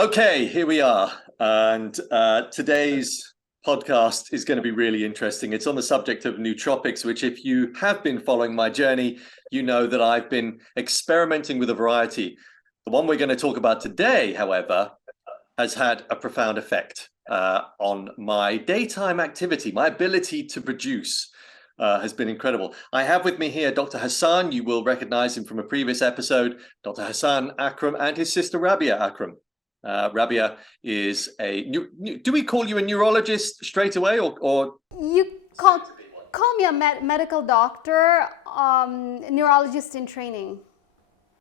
Okay, here we are. And today's podcast is going to be really interesting. It's on the subject of nootropics, which, if you have been following my journey, you know that I've been experimenting with a variety. The one we're going to talk about today, however, has had a profound effect on my daytime activity. My ability to produce has been incredible. I have with me here Dr. Hasan. You will recognize him from a previous episode. Dr. Hasan Akram and his sister Rabea Akram. Rabea is do we call you a neurologist straight away, or You call me a medical doctor, neurologist in training.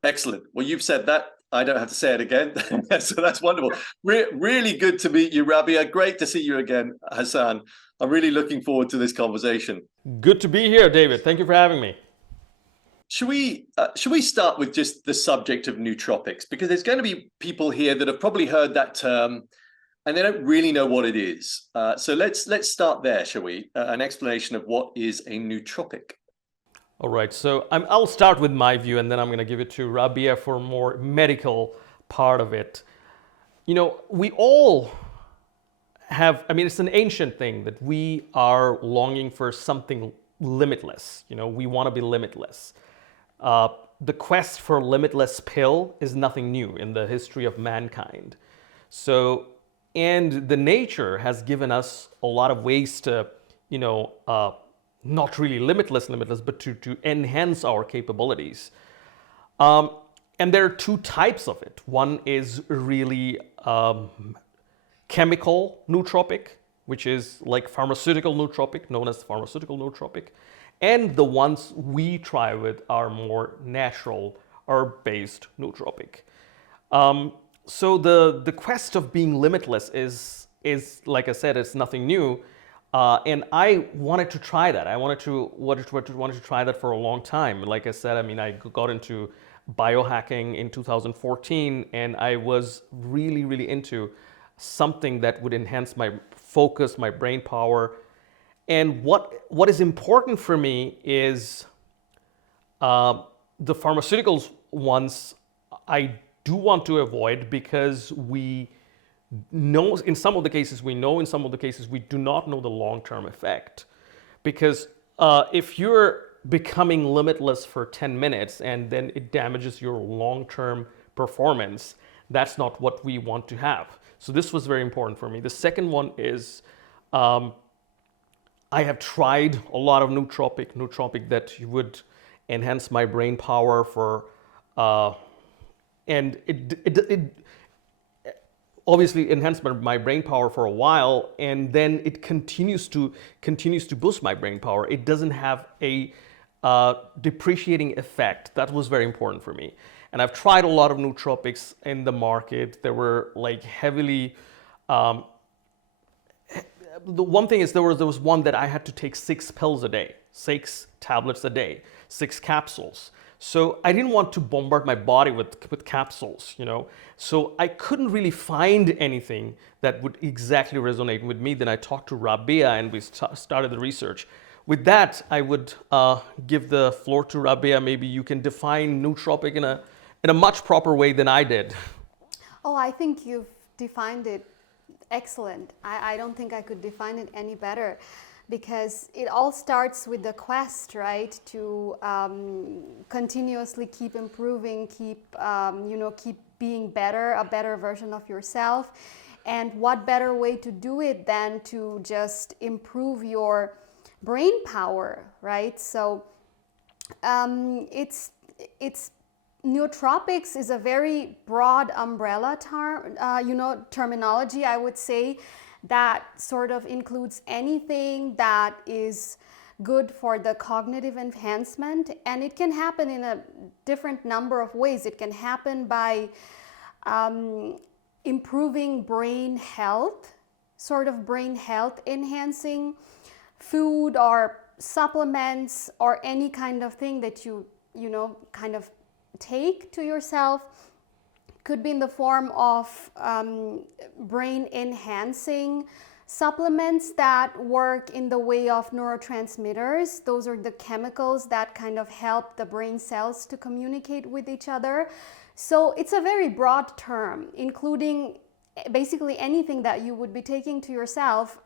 Excellent. Well, you've said that. I don't have to say it again. So that's wonderful. Really good to meet you, Rabea. Great to see you again, Hasan. I'm really looking forward to this conversation. Good to be here, David. Thank you for having me. Should we start with just the subject of nootropics? Because there's going to be people here that have probably heard that term and they don't really know what it is. So let's start there, shall we? An explanation of what is a nootropic. All right, so I'll start with my view and then I'm going to give it to Rabea for a more medical part of it. You know, we all have, it's an ancient thing that we are longing for something limitless. You know, we want to be limitless. The quest for limitless pill is nothing new in the history of mankind. So, and the nature has given us a lot of ways to, not really limitless, but to enhance our capabilities. And there are two types of it. One is really chemical nootropic, which is like pharmaceutical nootropic, known as pharmaceutical nootropic. And the ones we try with are more natural, herb-based nootropic. So the quest of being limitless is like I said, it's nothing new. And I wanted to try that. I wanted to try that for a long time. Like I said, I got into biohacking in 2014, and I was really, really into something that would enhance my focus, my brain power. And what is important for me is the pharmaceuticals ones I do want to avoid, because we know in some of the cases we know, in some of the cases we do not know the long-term effect. Because if you're becoming limitless for 10 minutes and then it damages your long-term performance, that's not what we want to have. So this was very important for me. The second one is I have tried a lot of nootropic that would enhance my brain power for, and it obviously enhanced my brain power for a while, and then it continues to boost my brain power. It doesn't have a depreciating effect. That was very important for me. And I've tried a lot of nootropics in the market. There were like heavily. The one thing is there was one that I had to take 6 pills a day, 6 tablets a day, 6 capsules. So I didn't want to bombard my body with capsules, So I couldn't really find anything that would exactly resonate with me. Then I talked to Rabea and we started the research. With that, I would give the floor to Rabea. Maybe you can define nootropic in a much proper way than I did. Oh, I think you've defined it excellent. I don't think I could define it any better, because it all starts with the quest, right? To continuously keep improving, keep being better, a better version of yourself. And what better way to do it than to just improve your brain power, right? So it's nootropics is a very broad umbrella term, terminology, I would say, that sort of includes anything that is good for the cognitive enhancement. And it can happen in a different number of ways. It can happen by improving brain health, sort of brain health enhancing food or supplements or any kind of thing that you kind of take to yourself. Could be in the form of brain enhancing supplements that work in the way of neurotransmitters. Those are the chemicals that kind of help the brain cells to communicate with each other. So it's a very broad term, including basically anything that you would be taking to yourself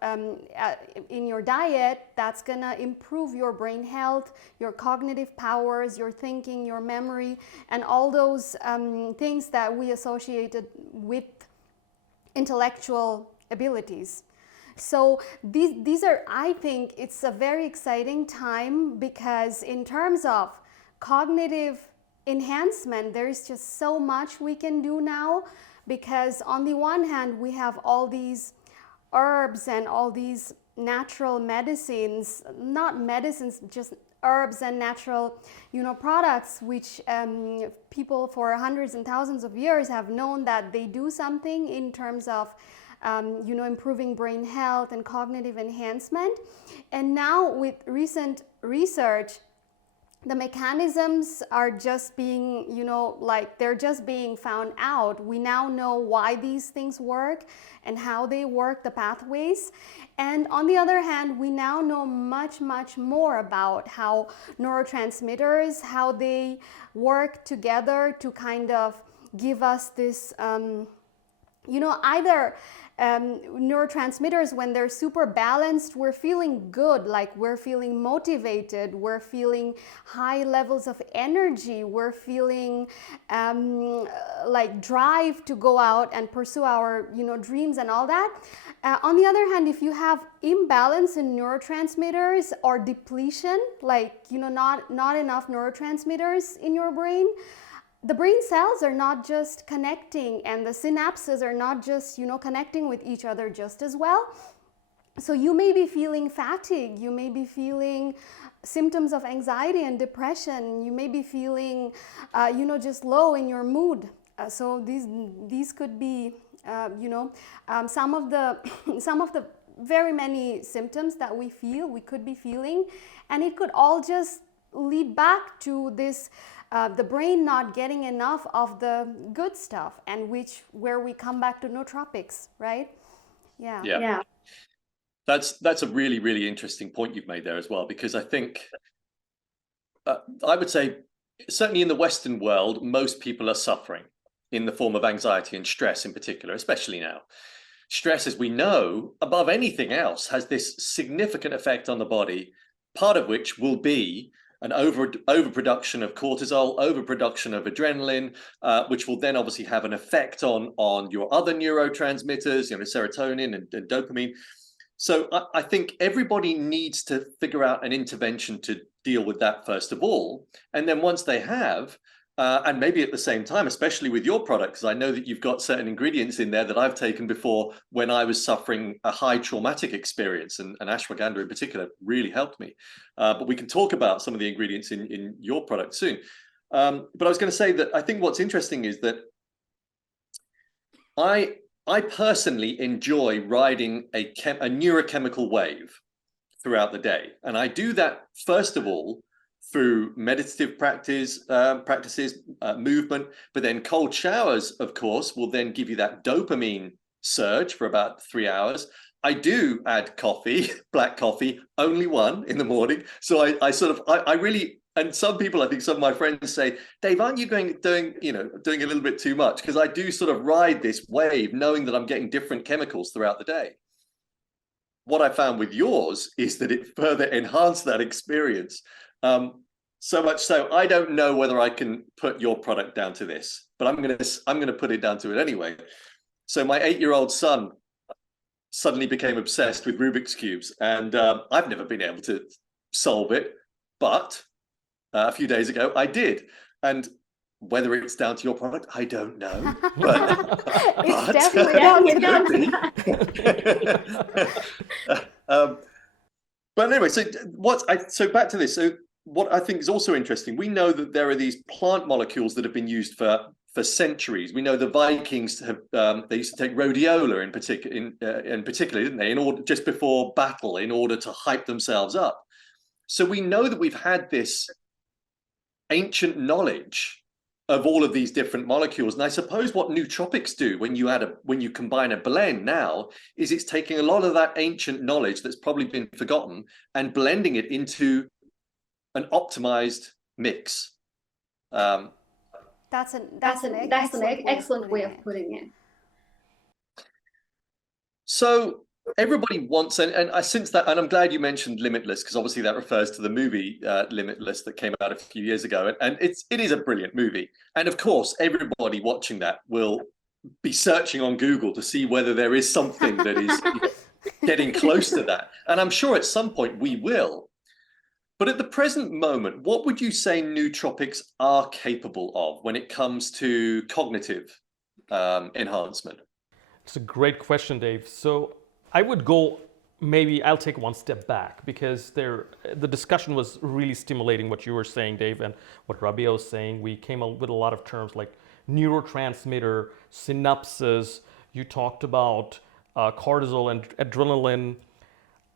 in your diet that's gonna improve your brain health, your cognitive powers, your thinking, your memory, and all those things that we associated with intellectual abilities. So these are, I think it's a very exciting time, because in terms of cognitive enhancement, there is just so much we can do now. Because on the one hand, we have all these herbs and all these natural medicines, not medicines, just herbs and natural, products, which people for hundreds and thousands of years have known that they do something in terms of improving brain health and cognitive enhancement. And now with recent research, the mechanisms are just being, they're just being found out. We now know why these things work and how they work, the pathways. And on the other hand, we now know much, much more about how neurotransmitters, how they work together to kind of give us this, either neurotransmitters, when they're super balanced, we're feeling good, like we're feeling motivated, we're feeling high levels of energy, we're feeling like drive to go out and pursue our dreams and all that. On the other hand, if you have imbalance in neurotransmitters or depletion, like not enough neurotransmitters in your brain, the brain cells are not just connecting, and the synapses are not just, connecting with each other just as well. So you may be feeling fatigue, you may be feeling symptoms of anxiety and depression, you may be feeling, just low in your mood. So these could be, some of the very many symptoms that we could be feeling, and it could all just lead back to this. The brain not getting enough of the good stuff, and where we come back to nootropics, right? Yeah. That's a really, really interesting point you've made there as well, because I think I would say certainly in the Western world, most people are suffering in the form of anxiety and stress in particular, especially now. Stress, as we know, above anything else, has this significant effect on the body, part of which will be an overproduction of cortisol, overproduction of adrenaline, which will then obviously have an effect on your other neurotransmitters, serotonin and dopamine. So I think everybody needs to figure out an intervention to deal with that first of all. And then once they have, and maybe at the same time, especially with your product, because I know that you've got certain ingredients in there that I've taken before when I was suffering a high traumatic experience, and ashwagandha in particular really helped me. But we can talk about some of the ingredients in your product soon. But I was going to say that I think what's interesting is that I personally enjoy riding a neurochemical wave throughout the day. And I do that, first of all, through meditative practices, movement, but then cold showers, of course, will then give you that dopamine surge for about 3 hours. I do add coffee, black coffee, only one in the morning. So I really, and some people, I think some of my friends say, Dave, aren't you doing a little bit too much? Because I do sort of ride this wave knowing that I'm getting different chemicals throughout the day. What I found with yours is that it further enhanced that experience. So much so, I don't know whether I can put your product down to this, but I'm gonna put it down to it anyway. So my 8-year-old son suddenly became obsessed with Rubik's cubes, and I've never been able to solve it, but a few days ago I did. And whether it's down to your product, I don't know. But, it's definitely down. But anyway, so back to this. So what I think is also interesting, we know that there are these plant molecules that have been used for centuries. We know the Vikings have they used to take rhodiola in particular, didn't they, in order just before battle, in order to hype themselves up. So we know that we've had this ancient knowledge of all of these different molecules. And I suppose what nootropics do when you combine a blend now is it's taking a lot of that ancient knowledge that's probably been forgotten and blending it into an optimized mix. That's an excellent way of putting it. So everybody wants, and I since that, and I'm glad you mentioned Limitless, because obviously that refers to the movie Limitless that came out a few years ago, and it is a brilliant movie. And of course, everybody watching that will be searching on Google to see whether there is something that is getting close to that. And I'm sure at some point we will. But at the present moment, what would you say nootropics are capable of when it comes to cognitive enhancement? It's a great question, Dave. So I would go, maybe I'll take one step back, because the discussion was really stimulating what you were saying, Dave, and what Rabea was saying. We came up with a lot of terms like neurotransmitter, synapses. You talked about cortisol and adrenaline.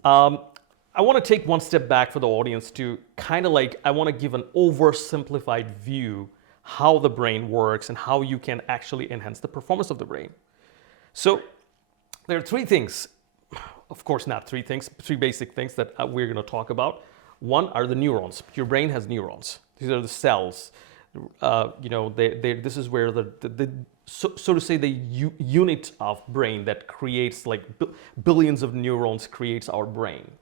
I want to take one step back for the audience to kind of I want to give an oversimplified view how the brain works and how you can actually enhance the performance of the brain. So there are three things, of course not three things, three basic things that we're going to talk about. One are the neurons. Your brain has neurons. These are the cells. This is where so to say, the unit of brain that creates billions of neurons creates our brain.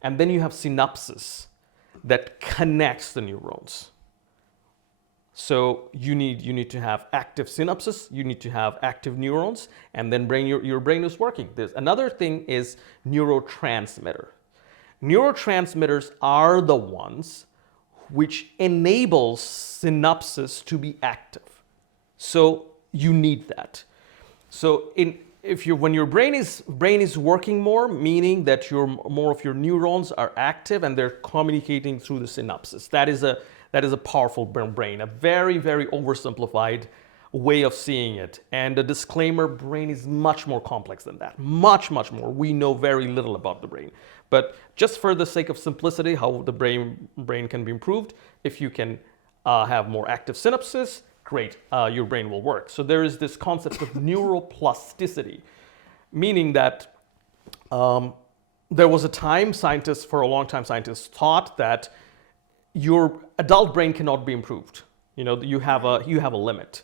And then you have synapses that connects the neurons. So you need to have active synapses, you need to have active neurons, and then your brain is working. There's another thing is neurotransmitter. Neurotransmitters are the ones which enables synapses to be active. So you need that. So when your brain is working more, meaning that more of your neurons are active and they're communicating through the synapses. That is a powerful brain, a very, very oversimplified way of seeing it. And a disclaimer, brain is much more complex than that. Much, much more. We know very little about the brain. But just for the sake of simplicity, how the brain can be improved, if you can have more active synapses, great, your brain will work. So there is this concept of neuroplasticity, meaning that there was a time for a long time, scientists thought that your adult brain cannot be improved. You have a limit.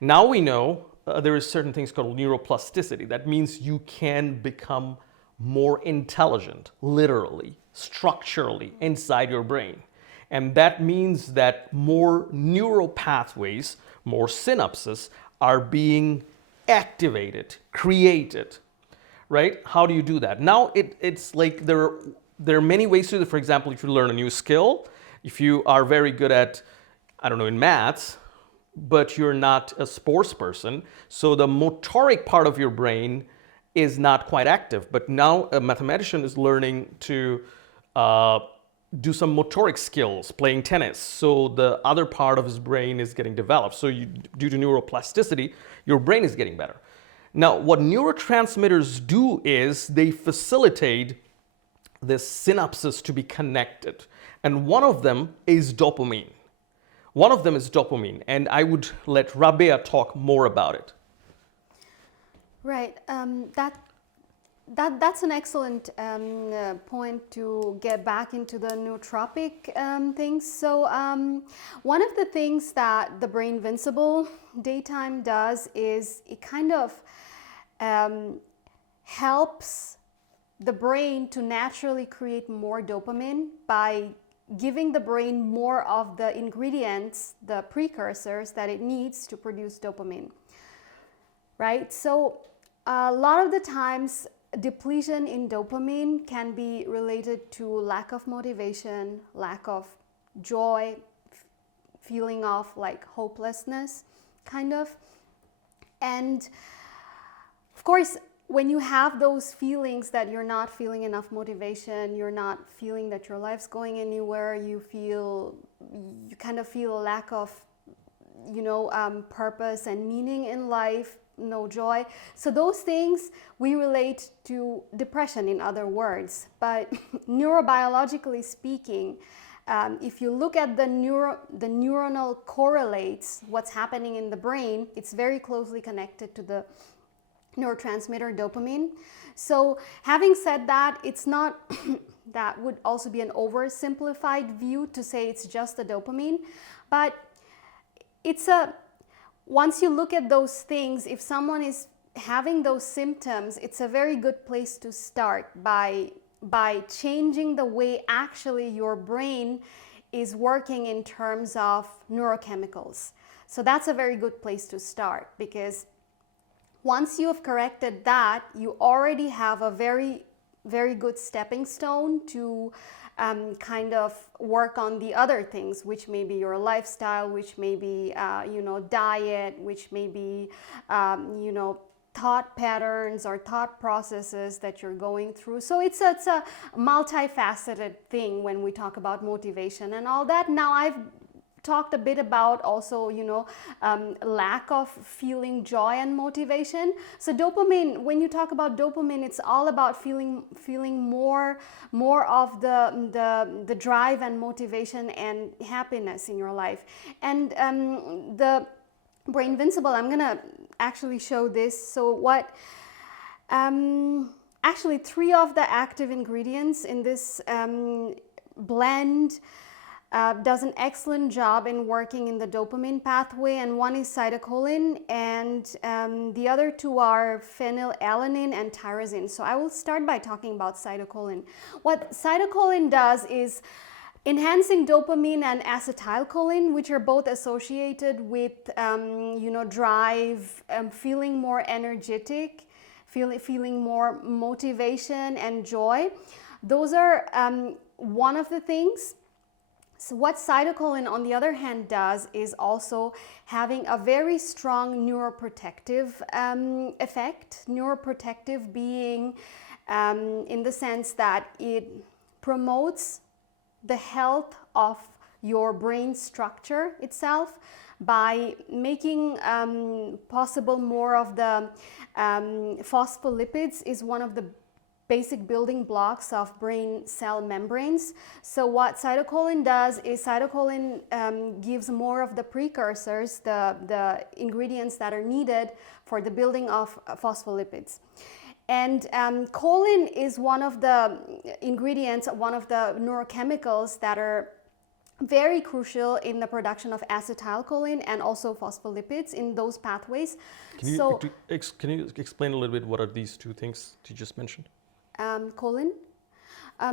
Now we know there is certain things called neuroplasticity. That means you can become more intelligent, literally, structurally, inside your brain. And that means that more neural pathways, more synapses are being activated, created, right? How do you do that? Now it's like there are many ways to do it. For example, if you learn a new skill, if you are very good at, in maths, but you're not a sports person, so the motoric part of your brain is not quite active. But now a mathematician is learning to do some motoric skills, playing tennis. So the other part of his brain is getting developed. So due to neuroplasticity, your brain is getting better. Now, what neurotransmitters do is they facilitate the synapses to be connected. And one of them is dopamine. And I would let Rabea talk more about it. Right. That's an excellent point to get back into the nootropic things. So one of the things that the Brainvincible daytime does is it kind of helps the brain to naturally create more dopamine by giving the brain more of the ingredients, the precursors that it needs to produce dopamine, right? So a lot of the times depletion in dopamine can be related to lack of motivation, lack of joy, feeling of hopelessness, kind of. And of course, when you have those feelings that you're not feeling enough motivation, you're not feeling that your life's going anywhere, you kind of feel a lack of, purpose and meaning in life, no joy. So those things we relate to depression, in other words. But neurobiologically speaking, if you look at the neuronal correlates, what's happening in the brain, it's very closely connected to the neurotransmitter dopamine. So having said that, it's not, that would also be an oversimplified view to say it's just the dopamine, but once you look at those things, if someone is having those symptoms, it's a very good place to start by changing the way actually your brain is working in terms of neurochemicals. So that's a very good place to start, because once you have corrected that, you already have a very, very good stepping stone to kind of work on the other things, which may be your lifestyle, which may be, diet, which may be, thought patterns or thought processes that you're going through. So it's a multifaceted thing when we talk about motivation and all that. Now, I've talked a bit about also, lack of feeling joy and motivation. So dopamine, when you talk about dopamine, it's all about feeling more of the drive and motivation and happiness in your life. And the Brainvincible, I'm gonna actually show this. So what actually 3 of the active ingredients in this blend does an excellent job in working in the dopamine pathway, and one is cytocolin, and the other 2 are phenylalanine and tyrosine. So I will start by talking about cytocolin. What cytocolin does is enhancing dopamine and acetylcholine, which are both associated with drive, feeling more energetic, feeling more motivation and joy. Those are one of the things. So what cytocolin, on the other hand, does is also having a very strong neuroprotective effect. Neuroprotective being in the sense that it promotes the health of your brain structure itself by making possible more of the phospholipids is one of the basic building blocks of brain cell membranes. So what cytocolin does is cytocolin gives more of the precursors, the ingredients that are needed for the building of phospholipids. And choline is one of the ingredients, one of the neurochemicals that are very crucial in the production of acetylcholine and also phospholipids in those pathways. Can you explain a little bit what are these 2 things you just mentioned? Choline.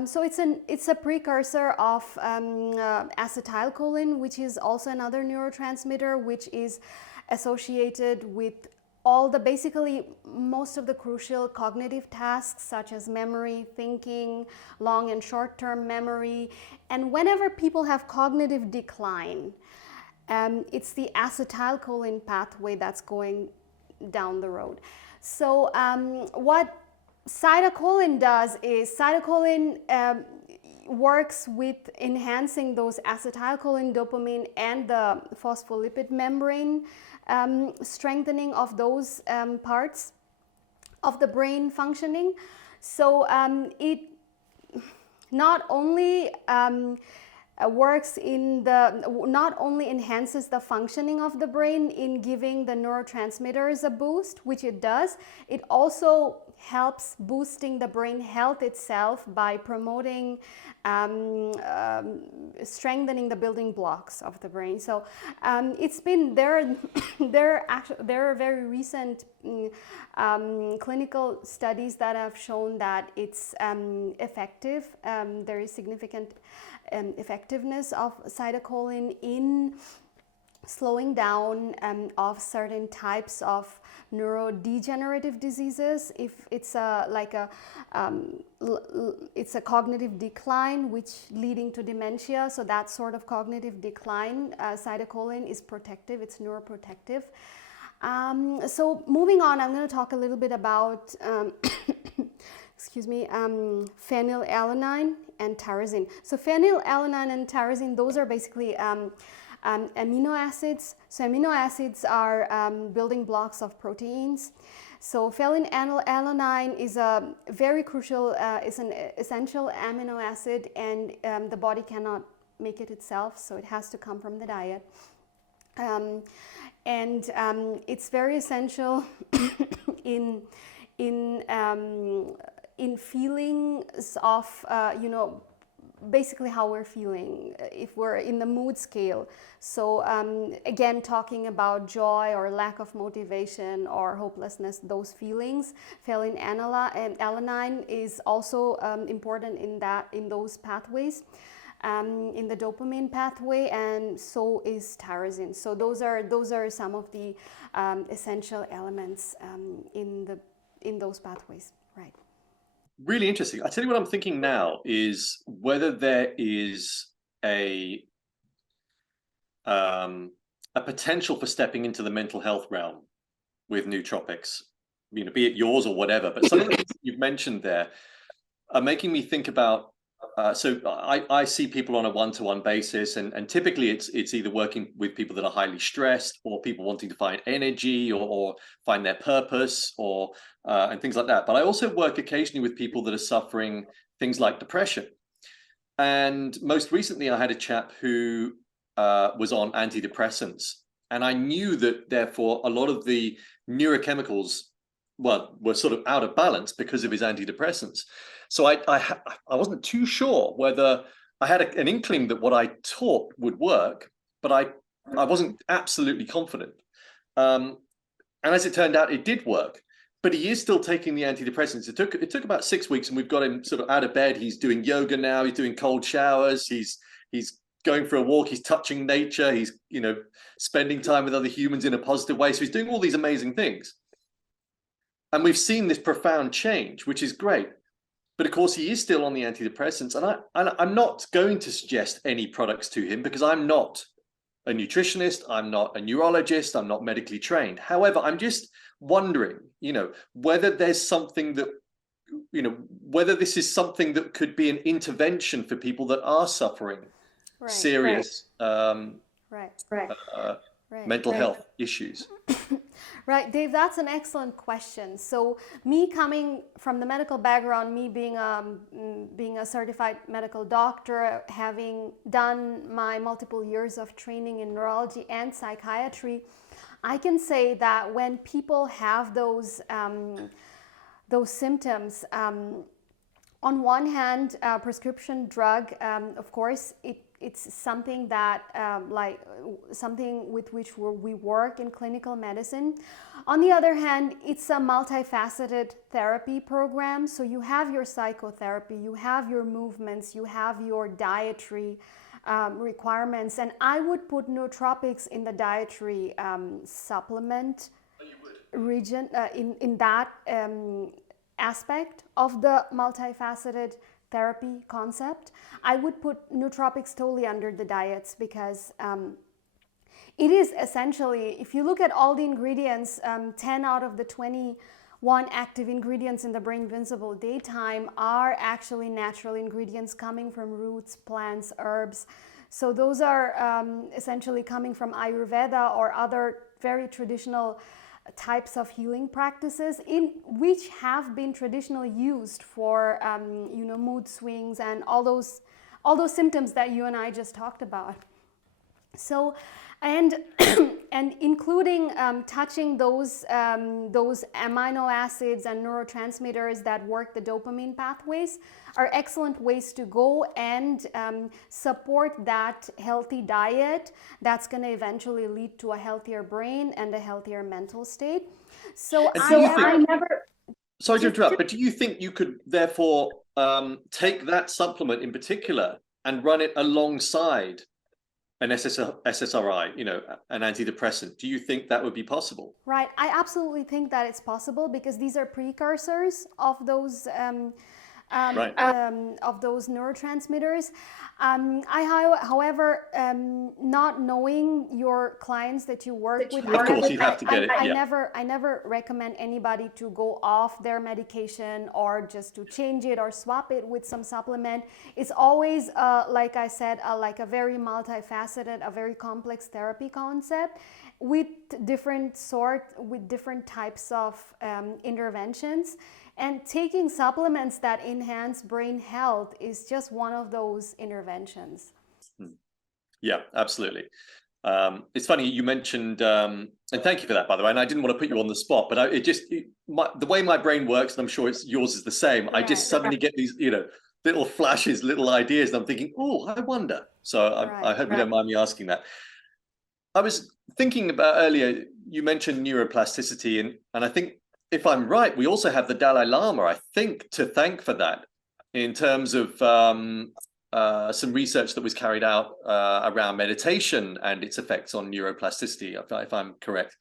So it's a precursor of acetylcholine, which is also another neurotransmitter, which is associated with basically most of the crucial cognitive tasks, such as memory, thinking, long and short-term memory. And whenever people have cognitive decline, it's the acetylcholine pathway that's going down the road. So what cytocolin does is cytocolin works with enhancing those acetylcholine, dopamine, and the phospholipid membrane, strengthening of those parts of the brain functioning. So it not only not only enhances the functioning of the brain in giving the neurotransmitters a boost, which it does, it also helps boosting the brain health itself by promoting strengthening the building blocks of the brain. So it's been there are very recent clinical studies that have shown that it's effective. There is significant effectiveness of cytocolin in slowing down of certain types of neurodegenerative diseases. If it's it's a cognitive decline which leading to dementia, so that sort of cognitive decline, cytocolin is protective, it's neuroprotective. So moving on, I'm going to talk a little bit about phenylalanine and tyrosine. So phenylalanine and tyrosine, those are basically amino acids. So amino acids are building blocks of proteins. So phenylalanine is a very crucial, is an essential amino acid, and the body cannot make it itself, so it has to come from the diet. It's very essential in feelings of basically how we're feeling, if we're in the mood scale. So again, talking about joy or lack of motivation or hopelessness, those feelings, phenylalanine is also important in those pathways. In the dopamine pathway, and so is tyrosine. So those are some of the essential elements in those pathways, right? Really interesting. I tell you what I'm thinking now is whether there is a potential for stepping into the mental health realm with nootropics, you know, be it yours or whatever. But some of the things that you've mentioned there are making me think about. So I see people on a one-to-one basis, and typically it's either working with people that are highly stressed, or people wanting to find energy or find their purpose, or and things like that. But I also work occasionally with people that are suffering things like depression. And most recently, I had a chap who was on antidepressants, and I knew that therefore a lot of the neurochemicals, well, were sort of out of balance because of his antidepressants. So I wasn't too sure whether I had an inkling that what I taught would work, but I wasn't absolutely confident. And as it turned out, it did work. But he is still taking the antidepressants. It took about 6 weeks, and we've got him sort of out of bed. He's doing yoga now. He's doing cold showers. He's going for a walk. He's touching nature. He's, you know, spending time with other humans in a positive way. So he's doing all these amazing things. And we've seen this profound change, which is great. But of course, he is still on the antidepressants. And I'm not going to suggest any products to him because I'm not a nutritionist. I'm not a neurologist. I'm not medically trained. However, I'm just wondering, you know, whether there's something that, you know, whether this is something that could be an intervention for people that are suffering serious mental health issues. Right, Dave, that's an excellent question. So me coming from the medical background, me being a certified medical doctor, having done my multiple years of training in neurology and psychiatry, I can say that when people have those symptoms, on one hand, prescription drug, of course, it's something that like something with which we work in clinical medicine. On the other hand, it's a multifaceted therapy program. So you have your psychotherapy, you have your movements, you have your dietary requirements, and I would put nootropics in the dietary supplement region, in that aspect of the multifaceted therapy concept. I would put nootropics totally under the diets because it is essentially, if you look at all the ingredients, 10 out of the 21 active ingredients in the Brainvincible Daytime are actually natural ingredients coming from roots, plants, herbs. So those are essentially coming from Ayurveda or other very traditional types of healing practices in which have been traditionally used for you know, mood swings and all those symptoms that you and I just talked about. So and including touching those amino acids and neurotransmitters that work the dopamine pathways are excellent ways to go and support that healthy diet that's going to eventually lead to a healthier brain and a healthier mental state. So I never... Sorry to interrupt, but do you think you could therefore take that supplement in particular and run it alongside an SSRI, you know, an antidepressant? Do you think that would be possible? Right, I absolutely think that it's possible because these are precursors of those of those neurotransmitters. However, not knowing your clients that you work with, of course, you have to get it. I never recommend anybody to go off their medication or just to change it or swap it with some supplement. It's always, like I said, like a very multifaceted, a very complex therapy concept with different types of interventions. And taking supplements that enhance brain health is just one of those interventions. Yeah, absolutely. It's funny you mentioned, and thank you for that, by the way. And I didn't want to put you on the spot, but the way my brain works, and I'm sure yours is the same. I just suddenly get these, you know, little flashes, little ideas, and I'm thinking, oh, I wonder. So I hope you don't mind me asking that. I was thinking about earlier, you mentioned neuroplasticity, and I think if I'm right, we also have the Dalai Lama, I think, to thank for that in terms of some research that was carried out around meditation and its effects on neuroplasticity, if I'm correct.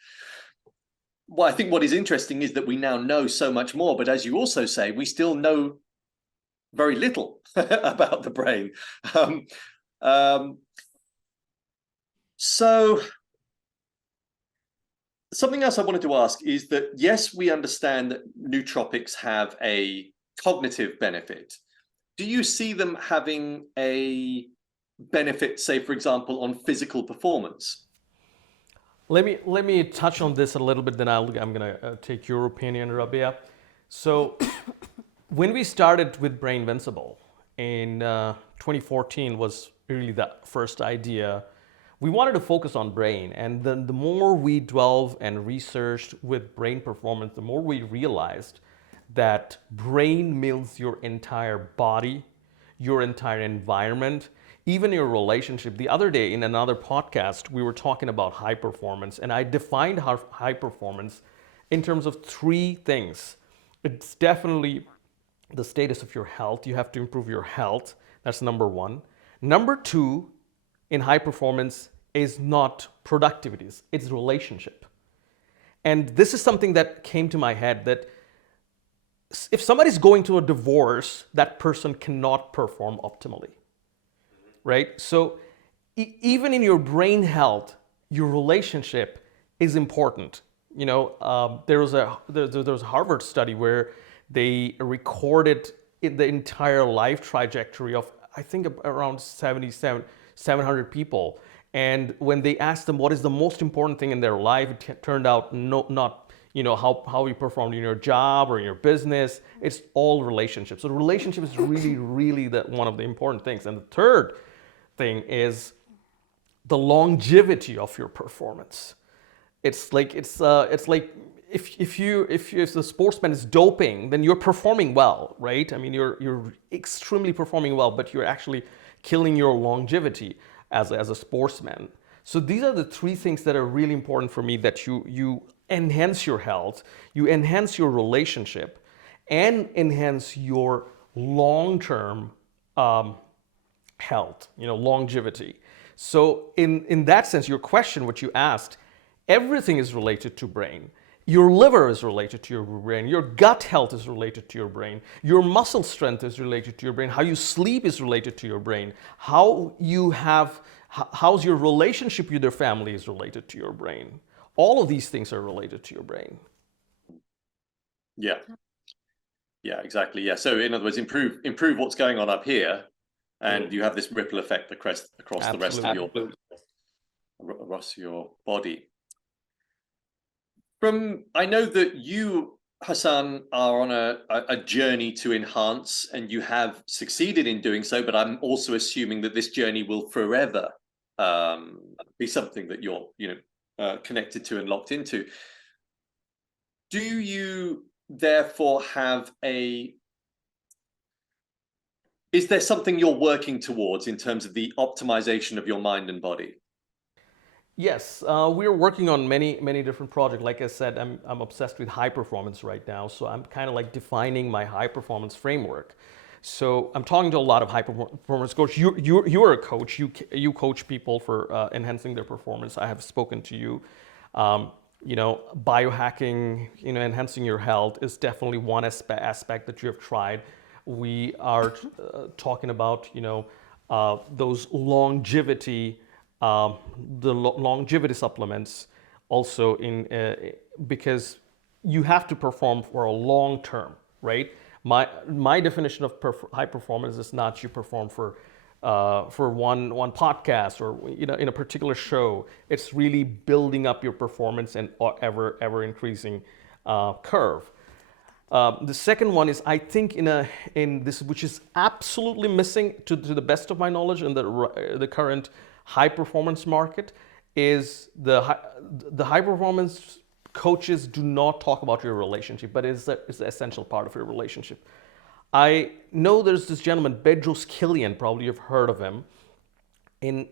Well, I think what is interesting is that we now know so much more, but as you also say, we still know very little about the brain. So something else I wanted to ask is that, yes, we understand that nootropics have a cognitive benefit. Do you see them having a benefit, say, for example, on physical performance? Let me touch on this a little bit, then I'm going to take your opinion, Rabea. So when we started with Brainvincible in 2014 was really the first idea. We wanted to focus on brain, and then the more we delved and researched with brain performance, the more we realized that brain means your entire body, your entire environment, even your relationship. The other day in another podcast, we were talking about high performance, and I defined high performance in terms of three things. It's definitely the status of your health. You have to improve your health. That's number one. Number two, in high performance is not productivity, it's relationship. And this is something that came to my head, that if somebody's going through a divorce, that person cannot perform optimally, right? So even in your brain health, your relationship is important. You know, there was a Harvard study where they recorded the entire life trajectory of, I think, around 700 people. And when they asked them what is the most important thing in their life, it turned out not how you performed in your job or in your business. It's all relationships. So relationship is really, really one of the important things. And the third thing is the longevity of your performance. It's like if the sportsman is doping, then you're performing well, right? I mean, you're extremely performing well, but you're actually killing your longevity as a sportsman. So these are the three things that are really important for me, that you enhance your health, you enhance your relationship, and enhance your long-term health, longevity. So in that sense, your question, what you asked, everything is related to brain. Your liver is related to your brain. Your gut health is related to your brain. Your muscle strength is related to your brain. How you sleep is related to your brain. How's your relationship with your family is related to your brain. All of these things are related to your brain. Yeah. Yeah, exactly. Yeah. So in other words, improve what's going on up here, and you have this ripple effect across the rest of your body. I know that you, Hasan, are on a journey to enhance, and you have succeeded in doing so, but I'm also assuming that this journey will forever be something that you're connected to and locked into. Do you therefore is there something you're working towards in terms of the optimization of your mind and body? Yes, we're working on many different projects. Like I said, I'm obsessed with high performance right now, so I'm kind of like defining my high performance framework. So I'm talking to a lot of high performance coaches. You're a coach. You coach people for enhancing their performance. I have spoken to you. Biohacking, enhancing your health is definitely one aspect that you have tried. We are talking about those longevity. The longevity supplements also because you have to perform for a long term, right? My definition of high performance is not you perform for one podcast or in a particular show. It's really building up your performance and ever increasing curve. The second one is, I think in this, which is absolutely missing to the best of my knowledge in the current high performance market, is the high performance coaches do not talk about your relationship, but it's an essential part of your relationship. I know there's this gentleman, Bedros Kilian, probably you've heard of him. And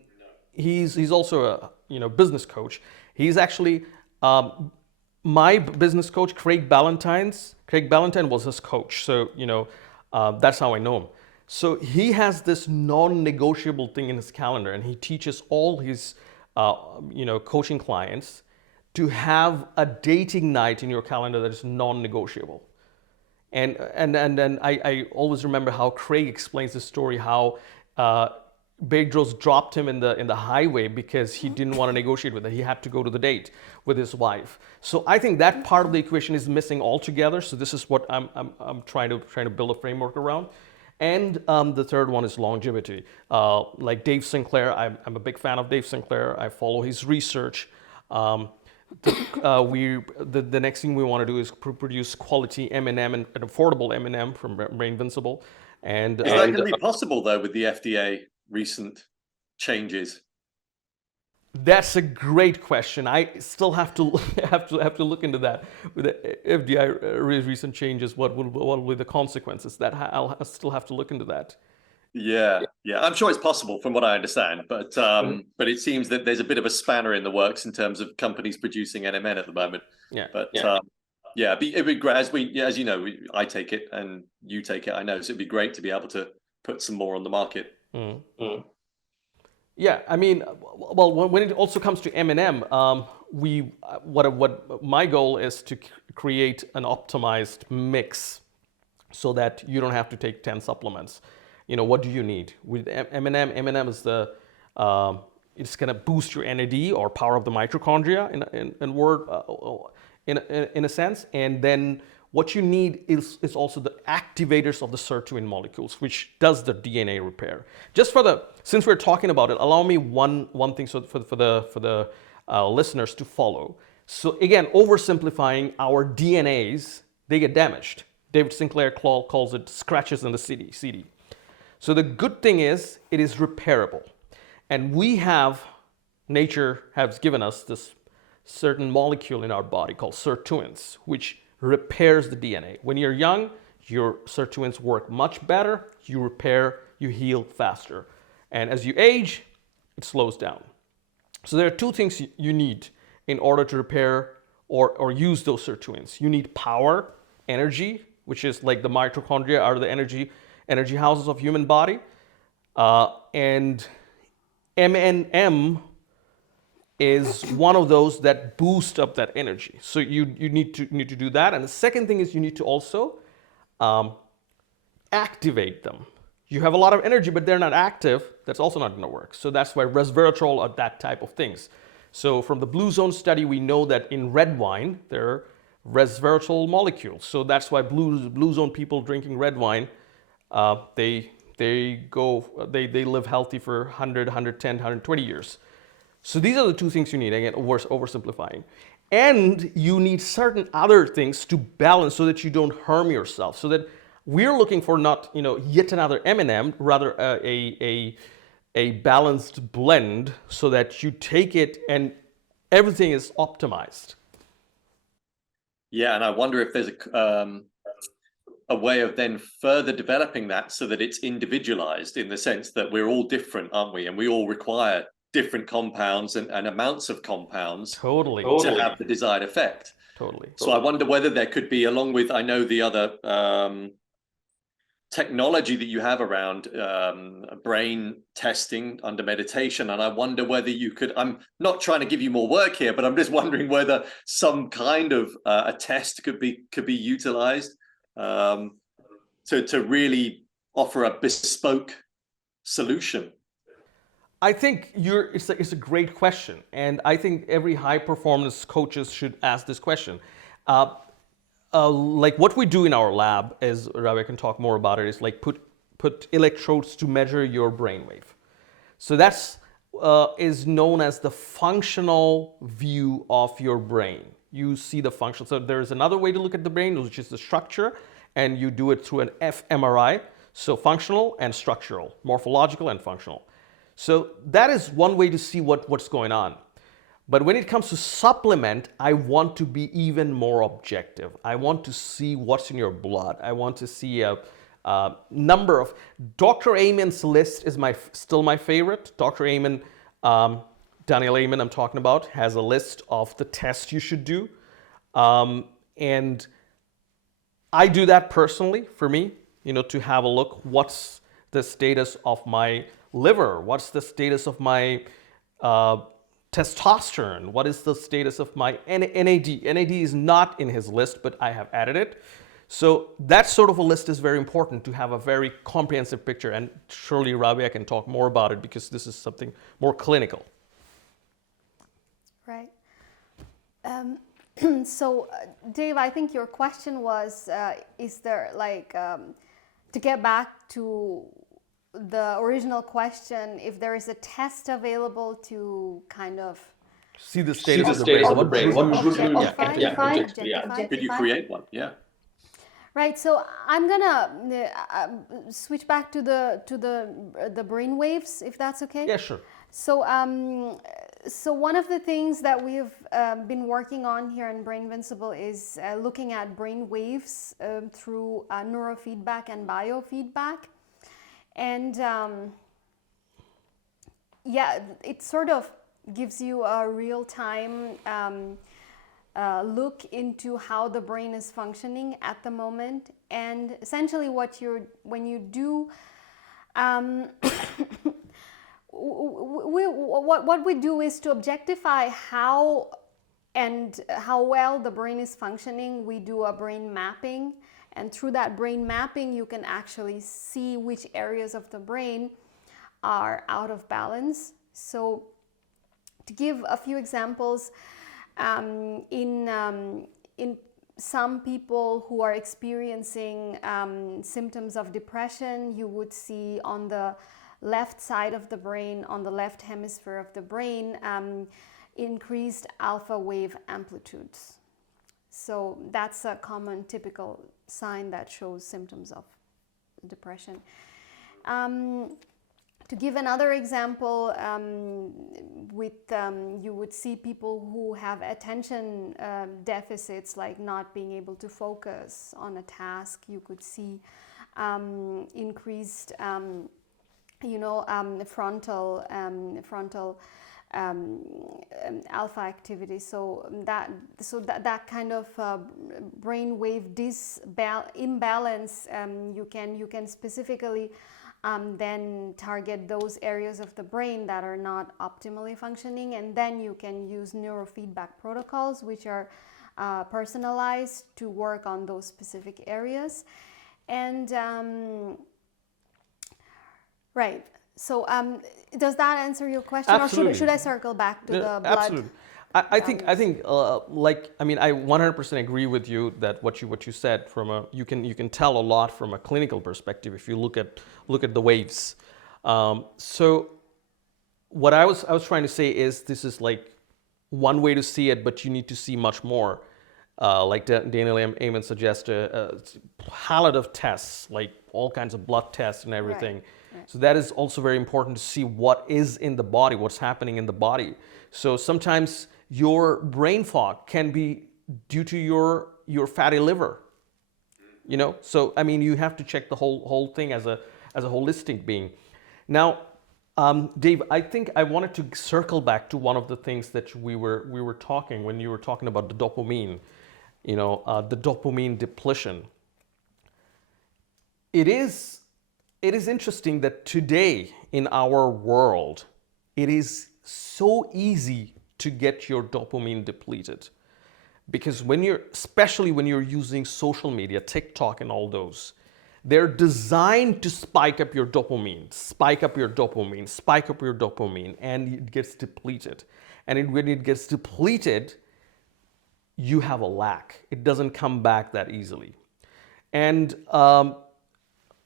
he's also a business coach. He's actually my business coach, Craig Ballantyne was his coach. So, that's how I know him. So he has this non-negotiable thing in his calendar, and he teaches all his, coaching clients to have a dating night in your calendar that is non-negotiable. And then I always remember how Craig explains the story, how Bedros dropped him in the highway because he didn't want to negotiate with it. He had to go to the date with his wife. So I think that part of the equation is missing altogether. So this is what I'm trying to build a framework around. And the third one is longevity. Like Dave Sinclair, I'm a big fan of Dave Sinclair. I follow his research. The next thing we want to do is produce quality M&M and an affordable M&M from Brainvincible. And is that going to be possible though with the FDA recent changes? That's a great question. I still have to look into that. With the FDI recent changes, what will be the consequences? That I'll still have to look into that. Yeah. I'm sure it's possible from what I understand, but it seems that there's a bit of a spanner in the works in terms of companies producing NMN at the moment. It'd be great as you know, I take it and you take it. I know, so it'd be great to be able to put some more on the market. Yeah, I mean, well, when it also comes to M&M, what my goal is to create an optimized mix so that you don't have to take 10 supplements. What do you need? With M&M is it's going to boost your NAD or power of the mitochondria in a sense. And then what you need is also the activators of the sirtuin molecules, which does the DNA repair. Since we're talking about it, allow me one thing for the listeners to follow. So again, oversimplifying, our DNAs, they get damaged. David Sinclair calls it scratches in the CD. So the good thing is it is repairable. And nature has given us this certain molecule in our body called sirtuins, which repairs the DNA. When you're young, your sirtuins work much better. You repair, you heal faster. And as you age, it slows down. So there are two things you need in order to repair or use those sirtuins. You need power, energy, which is like the mitochondria are the energy houses of human body, and M&M is one of those that boost up that energy. So you need to do that. And the second thing is you need to also activate them. You have a lot of energy, but they're not active. That's also not going to work. So that's why resveratrol are that type of things. So from the Blue Zone study, we know that in red wine there are resveratrol molecules. So that's why Blue Zone people drinking red wine, they live healthy for 100, 110, 120 years. So these are the two things you need, again, oversimplifying. And you need certain other things to balance so that you don't harm yourself. So that we're looking for not, yet another M&M, rather a balanced blend so that you take it and everything is optimized. Yeah, and I wonder if there's a way of then further developing that so that it's individualized in the sense that we're all different, aren't we? And we all require different compounds and amounts of compounds totally to have the desired effect. Totally. So I wonder whether there could be, along with, I know the other technology that you have around brain testing under meditation, and I wonder whether you could, I'm not trying to give you more work here, but I'm just wondering whether some kind of a test could be utilized to really offer a bespoke solution. I think it's a great question, and I think every high performance coaches should ask this question. Like what we do in our lab, as Rabea can talk more about it, is like put electrodes to measure your brainwave. So that's is known as the functional view of your brain. You see the function. So there's another way to look at the brain, which is the structure, and you do it through an fMRI. So functional and structural, morphological and functional. So that is one way to see what's going on. But when it comes to supplement, I want to be even more objective. I want to see what's in your blood. I want to see Number of Dr. Amen's list is still my favorite. Dr. Amen, Daniel Amen, I'm talking about, has a list of the tests you should do, and I do that personally for me. To have a look. What's the status of my liver? What's the status of my testosterone? What is the status of my NAD? NAD is not in his list, but I have added it. So that sort of a list is very important to have a very comprehensive picture. And surely Rabea can talk more about it because this is something more clinical. Right. So, Dave, I think your question was, is there to get back to the original question, if there is a test available to kind of see the status of the brain. What would objectify? Could you create one? Yeah. Right. So I'm gonna switch back to the brain waves, if that's okay. Yeah, sure. So one of the things that we've been working on here in Brainvincible is looking at brain waves through neurofeedback and biofeedback. And it sort of gives you a real-time look into how the brain is functioning at the moment. And essentially when you do what we do is to objectify how well the brain is functioning. We do a brain mapping, and through that brain mapping you can actually see which areas of the brain are out of balance. So to give a few examples, in some people who are experiencing symptoms of depression, you would see on the left side of the brain, on the left hemisphere of the brain, increased alpha wave amplitudes. So that's a common typical sign that shows symptoms of depression. To give another example, you would see people who have attention deficits, like not being able to focus on a task. You could see increased frontal alpha activity. So that kind of brainwave imbalance, you can specifically then target those areas of the brain that are not optimally functioning, and then you can use neurofeedback protocols which are personalized to work on those specific areas. And right. So does that answer your question? Absolutely. Or should I circle back to the blood? Absolutely. I think I 100% agree with you that what you said you can tell a lot from a clinical perspective if you look at the waves. So what I was trying to say is this is like one way to see it, but you need to see much more. Like Daniel Amen suggested, a palette of tests, like all kinds of blood tests and everything. Right. So that is also very important to see what is in the body, what's happening in the body. So sometimes your brain fog can be due to your fatty liver. So you have to check the whole thing as a holistic being. Now, Dave, I think I wanted to circle back to one of the things that we were talking when you were talking about the dopamine. The dopamine depletion. It is interesting that today in our world, it is so easy to get your dopamine depleted. Because especially when you're using social media, TikTok and all those, they're designed to spike up your dopamine, and it gets depleted. And when it gets depleted, you have a lack. It doesn't come back that easily. And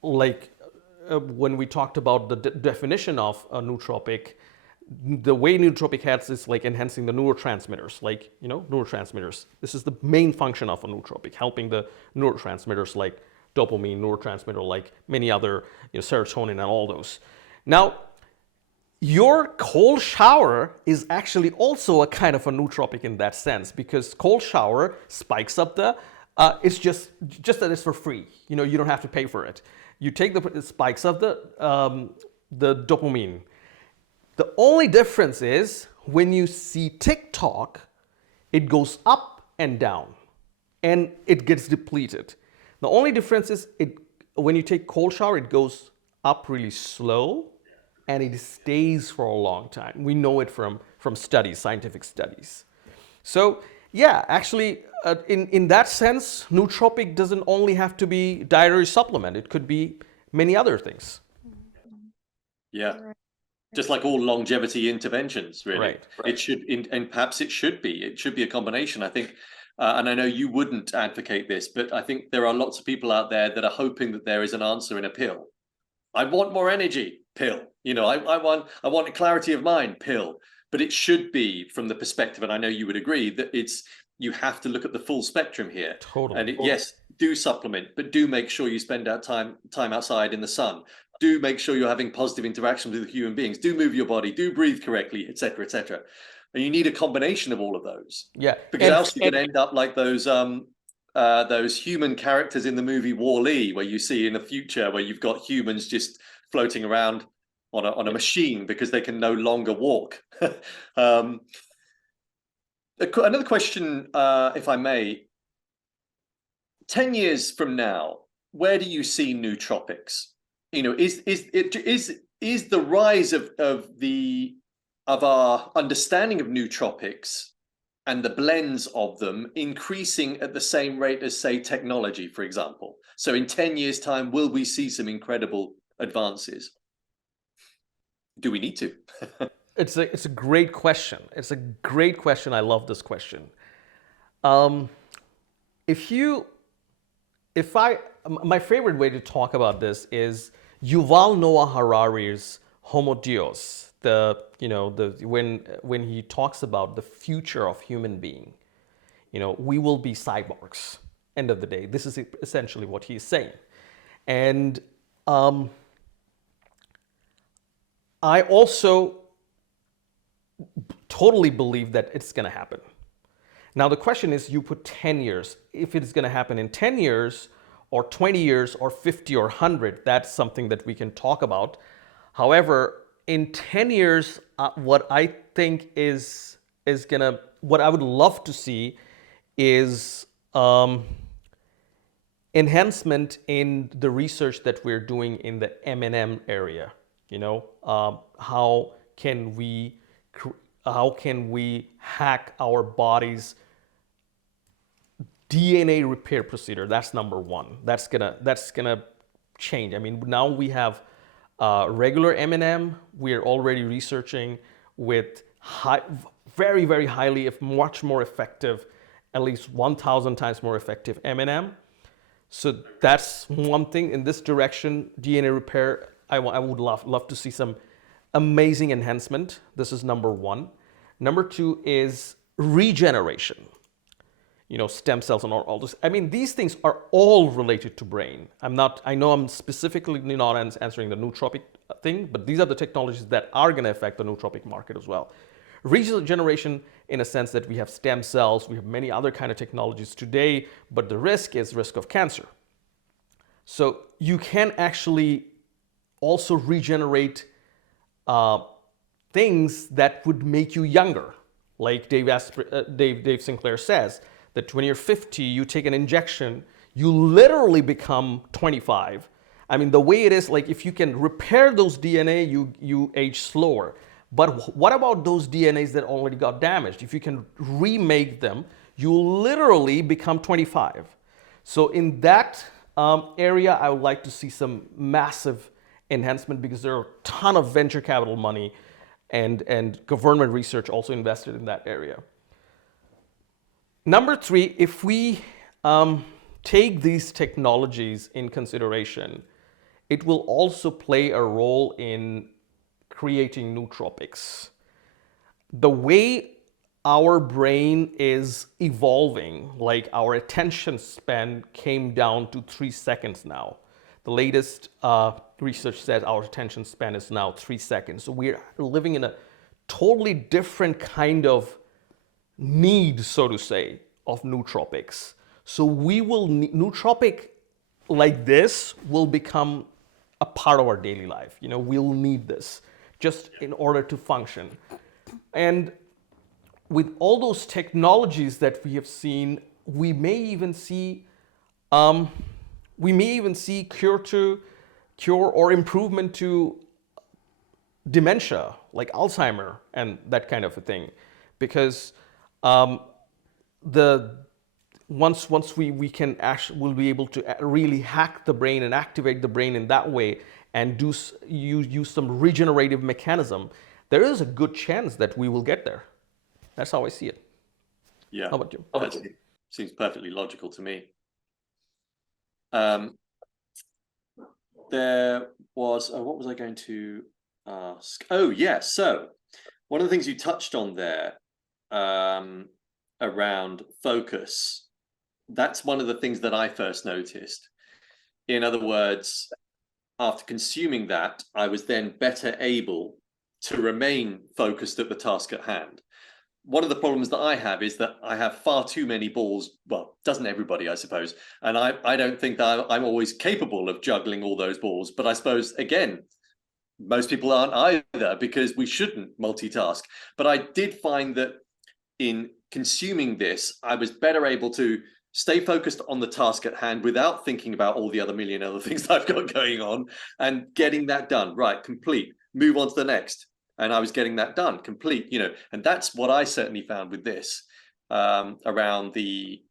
when we talked about the definition of a nootropic, the way nootropic helps is like enhancing the neurotransmitters, neurotransmitters. This is the main function of a nootropic, helping the neurotransmitters like dopamine, neurotransmitter like many other, serotonin and all those. Now, your cold shower is actually also a kind of a nootropic in that sense, because cold shower spikes up the It's just that it's for free. You know, you don't have to pay for it. You take the spikes of the dopamine. The only difference is when you see TikTok, it goes up and down, and it gets depleted. The only difference is when you take cold shower, it goes up really slow, and it stays for a long time. We know it from studies, scientific studies. So yeah, actually, in that sense, nootropic doesn't only have to be dietary supplement. It could be many other things. Yeah. Just like all longevity interventions, really. Right. It should, and perhaps it should be a combination. I think, and I know you wouldn't advocate this, but I think there are lots of people out there that are hoping that there is an answer in a pill. I want more energy, pill. You know, I want a clarity of mind, pill. But it should be from the perspective, and I know you would agree, that you have to look at the full spectrum here. Totally. And yes, do supplement, but do make sure you spend out time outside in the sun. Do make sure you're having positive interactions with human beings. Do move your body. Do breathe correctly, etc., etc. And you need a combination of all of those. Yeah. Because else you could end up like those human characters in the movie Wall-E, where you see in the future where you've got humans just floating around on a machine because they can no longer walk. Another question, if I may. 10 years from now, where do you see nootropics? You know, is the rise of our understanding of nootropics and the blends of them increasing at the same rate as, say, technology, for example? So in 10 years' time, will we see some incredible advances? Do we need to? It's a great question. It's a great question. I love this question. My favorite way to talk about this is Yuval Noah Harari's Homo Deus. When he talks about the future of human being, you know, we will be cyborgs. End of the day, this is essentially what he's saying, and I also totally believe that it's going to happen. Now, the question is, you put 10 years. If it's going to happen in 10 years or 20 years or 50 or 100, that's something that we can talk about. However, in 10 years, what I think what I would love to see is enhancement in the research that we're doing in the M&M area. You know, how can we hack our body's DNA repair procedure? That's number one. That's gonna change. I mean, now we have regular M&M. We're already researching with very, very highly, if much more effective, at least 1,000 times more effective M&M. So that's one thing in this direction. DNA repair. I would love to see some amazing enhancement. This is number one. Number two is regeneration. You know, stem cells and all this. I mean, these things are all related to brain. I know I'm specifically not answering the nootropic thing, but these are the technologies that are going to affect the nootropic market as well. Regeneration, in a sense that we have stem cells, we have many other kind of technologies today, but the risk is risk of cancer. So you can actually also regenerate things that would make you younger. Like Dave Sinclair says, that when you're 50, you take an injection, you literally become 25. I mean, the way it is, like if you can repair those DNA, you age slower. But what about those DNAs that already got damaged? If you can remake them, you literally become 25. So in that area, I would like to see some massive enhancement, because there are a ton of venture capital money and government research also invested in that area. Number three, if we take these technologies in consideration, it will also play a role in creating nootropics. The way our brain is evolving, like our attention span came down to 3 seconds now. The latest research says our attention span is now 3 seconds. So we're living in a totally different kind of need, so to say, of nootropics. So we will nootropic like this will become a part of our daily life. We'll need this just in order to function. And with all those technologies that we have seen, we may even see cure or improvement to dementia, like Alzheimer and that kind of a thing, because once we can actually, we'll be able to really hack the brain and activate the brain in that way and use some regenerative mechanism. There is a good chance that we will get there. That's how I see it. Yeah. How about you? That seems perfectly logical to me. There was, what was I going to ask? Oh, yeah. So one of the things you touched on there around focus, that's one of the things that I first noticed. In other words, after consuming that, I was then better able to remain focused at the task at hand. One of the problems that I have is that I have far too many balls. Well, doesn't everybody, I suppose. And I don't think that I'm always capable of juggling all those balls. But I suppose, again, most people aren't either, because we shouldn't multitask. But I did find that in consuming this, I was better able to stay focused on the task at hand without thinking about all the other million other things that I've got going on, and getting that done. Right, complete, move on to the next. And I was getting that done, complete, and that's what I certainly found with this, around the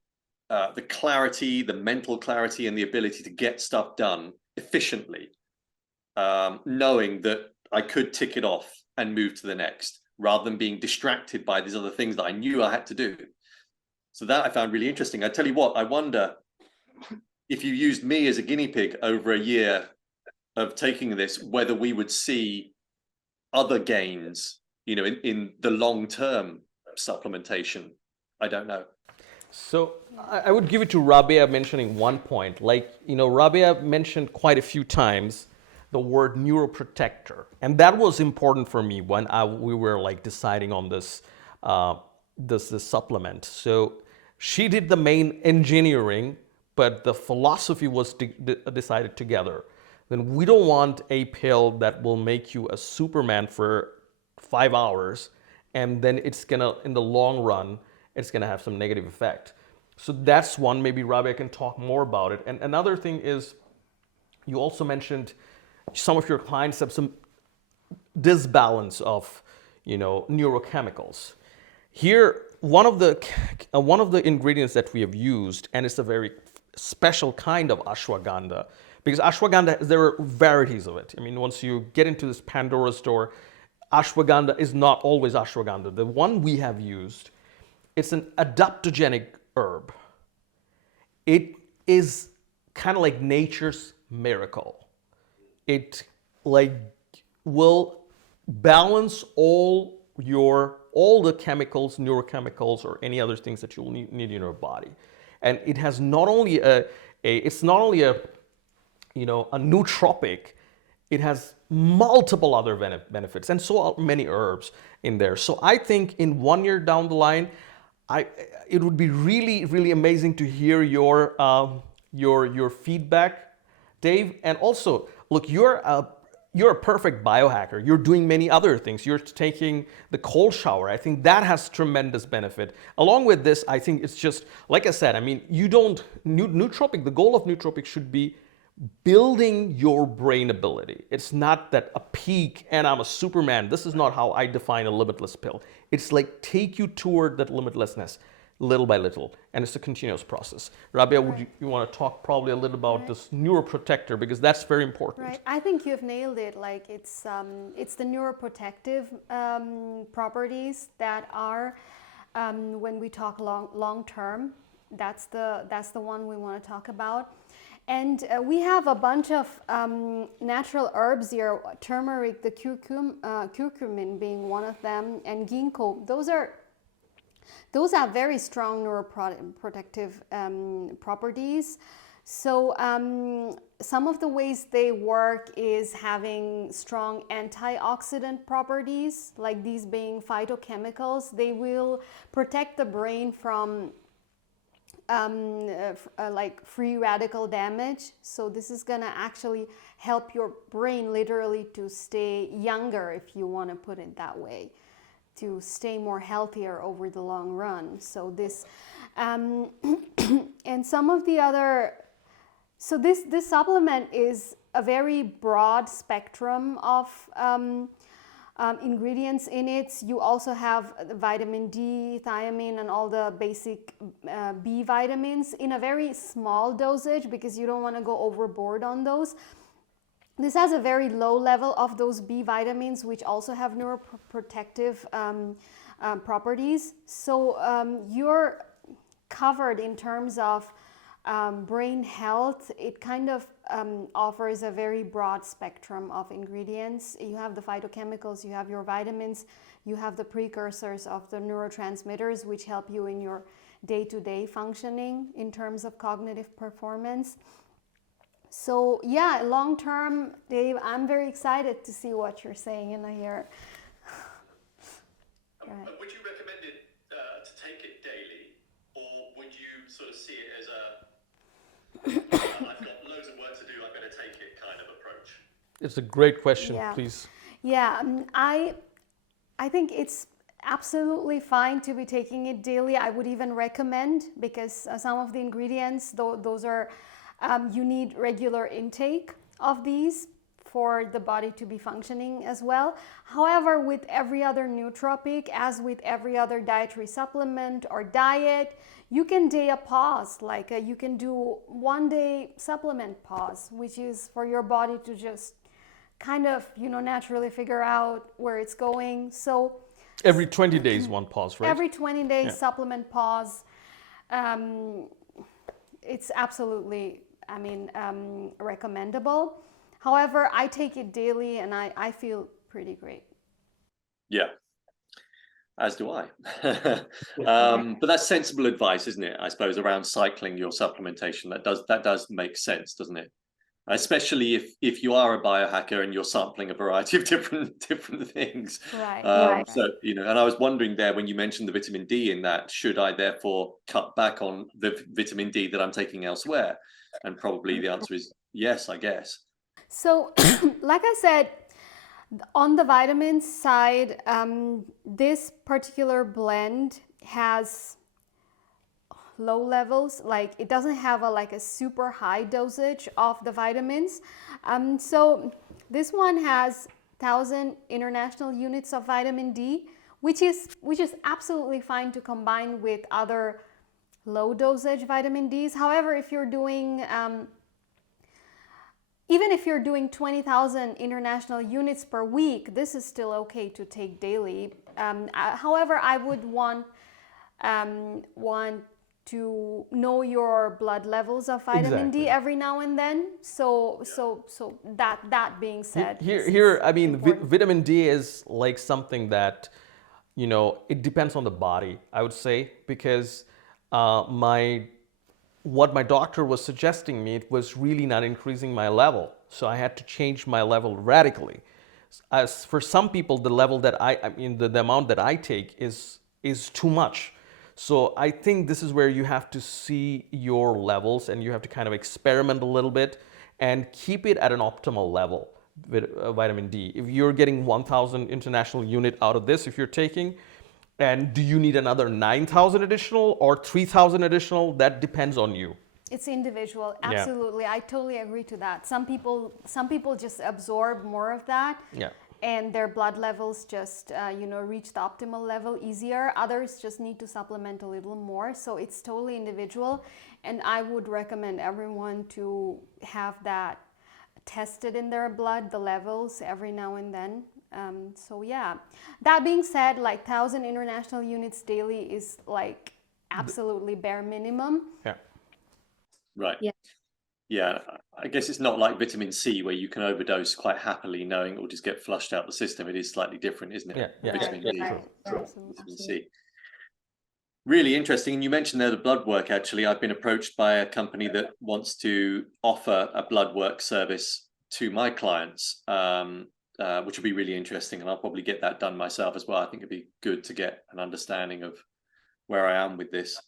clarity, the mental clarity, and the ability to get stuff done efficiently, knowing that I could tick it off and move to the next, rather than being distracted by these other things that I knew I had to do. So that I found really interesting. I tell you what, I wonder if you used me as a guinea pig over a year of taking this, whether we would see other gains, in the long-term supplementation. I don't know. So I would give it to Rabea mentioning one point. Rabea mentioned quite a few times the word neuroprotector. And that was important for me when we were deciding on this supplement. So she did the main engineering, but the philosophy was decided together. Then we don't want a pill that will make you a Superman for 5 hours, and then it's gonna, in the long run, it's gonna have some negative effect. So that's one. Maybe Rabea can talk more about it. And another thing is, you also mentioned some of your clients have some disbalance of, neurochemicals. Here, one of the ingredients that we have used, and it's a very special kind of ashwagandha. Because ashwagandha, there are varieties of it. I mean, once you get into this Pandora's door, ashwagandha is not always ashwagandha. The one we have used, it's an adaptogenic herb. It is kind of like nature's miracle. It will balance all the chemicals, neurochemicals, or any other things that you'll need in your body. And it has not only a nootropic, it has multiple other benefits, and so are many herbs in there. So I think in 1 year down the line, it would be really, really amazing to hear your feedback, Dave. And also, look, you're a perfect biohacker. You're doing many other things. You're taking the cold shower. I think that has tremendous benefit. Along with this, I think it's just, like I said, I mean, nootropic, the goal of nootropic should be building your brain ability. It's not that a peak and I'm a Superman. This is not how I define a limitless pill. It's take you toward that limitlessness little by little, and it's a continuous process. Rabea, would you want to talk probably a little about this neuroprotector, because that's very important. Right, I think you've nailed it. It's the neuroprotective properties that are, when we talk long term, that's the one we want to talk about. And we have a bunch of natural herbs here, turmeric, the curcumin being one of them, and ginkgo. Those have very strong neuroprotective properties. So some of the ways they work is having strong antioxidant properties, like these being phytochemicals. They will protect the brain from like free radical damage. So this is gonna actually help your brain literally to stay younger, if you want to put it that way, to stay more healthier over the long run. So this and some of the other, so this supplement is a very broad spectrum of ingredients in it. You also have vitamin D, thiamine, and all the basic B vitamins in a very small dosage, because you don't want to go overboard on those. This has a very low level of those B vitamins, which also have neuroprotective properties. So you're covered in terms of brain health. It kind of offers a very broad spectrum of ingredients. You have the phytochemicals, you have your vitamins, you have the precursors of the neurotransmitters, which help you in your day-to-day functioning in terms of cognitive performance. So yeah, long term, Dave, I'm very excited to see what you're saying in here. Right. Would you recommend it to take it daily, or would you sort of see it as I've got loads of work to do, I'm going to take it kind of approach? It's a great question, yeah. Please. Yeah, I think it's absolutely fine to be taking it daily. I would even recommend, because some of the ingredients, those are, you need regular intake of these for the body to be functioning as well. However, with every other nootropic, as with every other dietary supplement or diet, you can day a pause, like you can do 1 day supplement pause, which is for your body to just kind of, naturally figure out where it's going. So every 20 days, one pause, right? Every 20 days, supplement pause. It's absolutely, recommendable. However, I take it daily and I feel pretty great. Yeah, as do I. But that's sensible advice, isn't it? I suppose, around cycling your supplementation. That does make sense, doesn't it? Especially if you are a biohacker and you're sampling a variety of different things. Right. So, and I was wondering there, when you mentioned the vitamin D in that, should I therefore cut back on the vitamin D that I'm taking elsewhere? And probably the answer is yes, I guess. So, like I said, on the vitamins side, this particular blend has low levels, like it doesn't have a super high dosage of the vitamins. So this one has 1,000 international units of vitamin D, which is absolutely fine to combine with other low dosage vitamin Ds. However, if you're doing even if you're doing 20,000 international units per week, this is still okay to take daily. However, I would want to know your blood levels of vitamin D every now and then. So that being said, vitamin D is like something that, it depends on the body, I would say, because what my doctor was suggesting me, it was really not increasing my level. So I had to change my level radically. As for some people, the level that the amount that I take is too much. So I think this is where you have to see your levels and you have to kind of experiment a little bit and keep it at an optimal level with vitamin D. If you're getting 1,000 international unit out of this, if you're taking, and do you need another 9,000 additional or 3,000 additional? That depends on you. It's individual. Absolutely. Yeah. I totally agree to that. Some people just absorb more of that. Yeah. And their blood levels just, reach the optimal level easier. Others just need to supplement a little more. So it's totally individual. And I would recommend everyone to have that tested in their blood, the levels, every now and then. So yeah, that being said, 1,000 international units daily is absolutely bare minimum. Yeah. Right. Yeah. I guess it's not like vitamin C where you can overdose quite happily knowing it will just get flushed out the system. It is slightly different, isn't it? Yeah. Vitamin D. Vitamin C. Really interesting. And you mentioned there the blood work. Actually, I've been approached by a company that wants to offer a blood work service to my clients, which will be really interesting. And I'll probably get that done myself as well. I think it'd be good to get an understanding of where I am with this.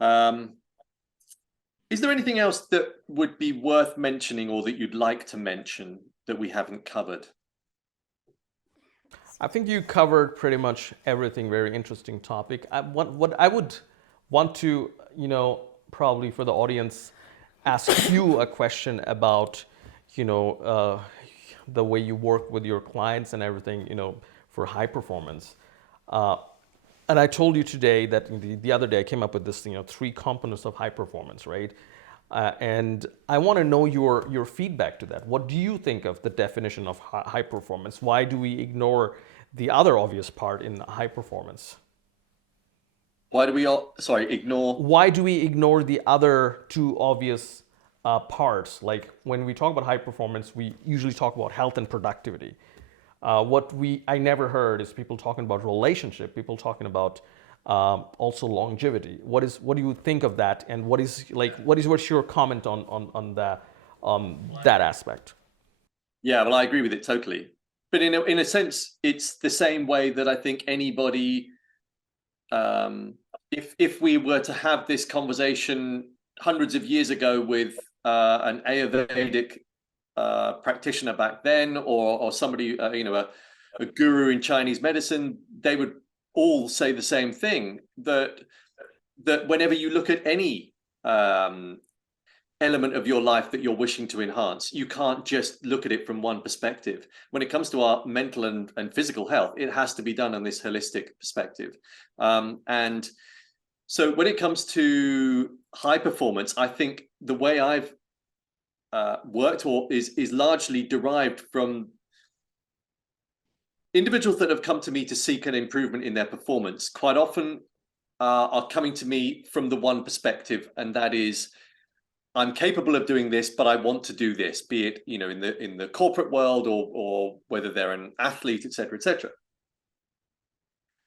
Is there anything else that would be worth mentioning or that you'd like to mention that we haven't covered? I think you covered pretty much everything. Very interesting topic. What I would want to, probably for the audience, ask you a question about, the way you work with your clients and everything, for high performance. And I told you today that the other day I came up with this, 3 components of high performance, right? And I want to know your feedback to that. What do you think of the definition of high performance? Why do we ignore the other obvious part in high performance? Why do we ignore? Why do we ignore the other 2 obvious parts? Like when we talk about high performance, we usually talk about health and productivity. I never heard is people talking about relationship, people talking about also longevity. What do you think of that? And what's your comment on that aspect? Yeah, well, I agree with it totally. But in a sense, it's the same way that I think anybody, if we were to have this conversation hundreds of years ago with an ayurvedic practitioner back then, or somebody, a guru in Chinese medicine, they would all say the same thing, that whenever you look at any element of your life that you're wishing to enhance, you can't just look at it from one perspective. When it comes to our mental and physical health, it has to be done on this holistic perspective. And so when it comes to high performance, I think the way I've worked is largely derived from individuals that have come to me to seek an improvement in their performance. Quite often are coming to me from the one perspective, and that is, I'm capable of doing this, but I want to do this, be it in the corporate world or whether they're an athlete, et cetera, et cetera.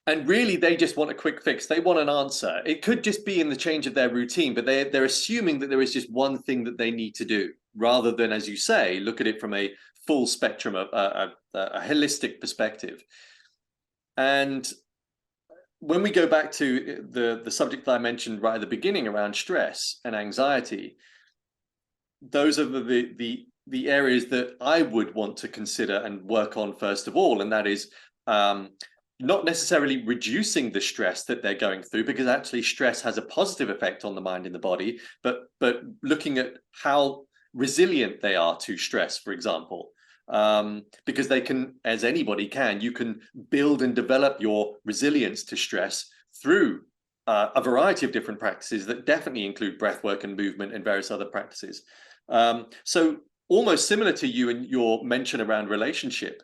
And really, they just want a quick fix. They want an answer. It could just be in the change of their routine, but they're assuming that there is just one thing that they need to do, rather than, as you say, look at it from a full spectrum of a holistic perspective. And when we go back to the subject that I mentioned right at the beginning around stress and anxiety, those are the areas that I would want to consider and work on first of all, and that is not necessarily reducing the stress that they're going through, because actually stress has a positive effect on the mind and the body, but looking at how resilient they are to stress, for example, because they can, as anybody can, you can build and develop your resilience to stress through a variety of different practices that definitely include breath work and movement and various other practices. So almost similar to you and your mention around relationship.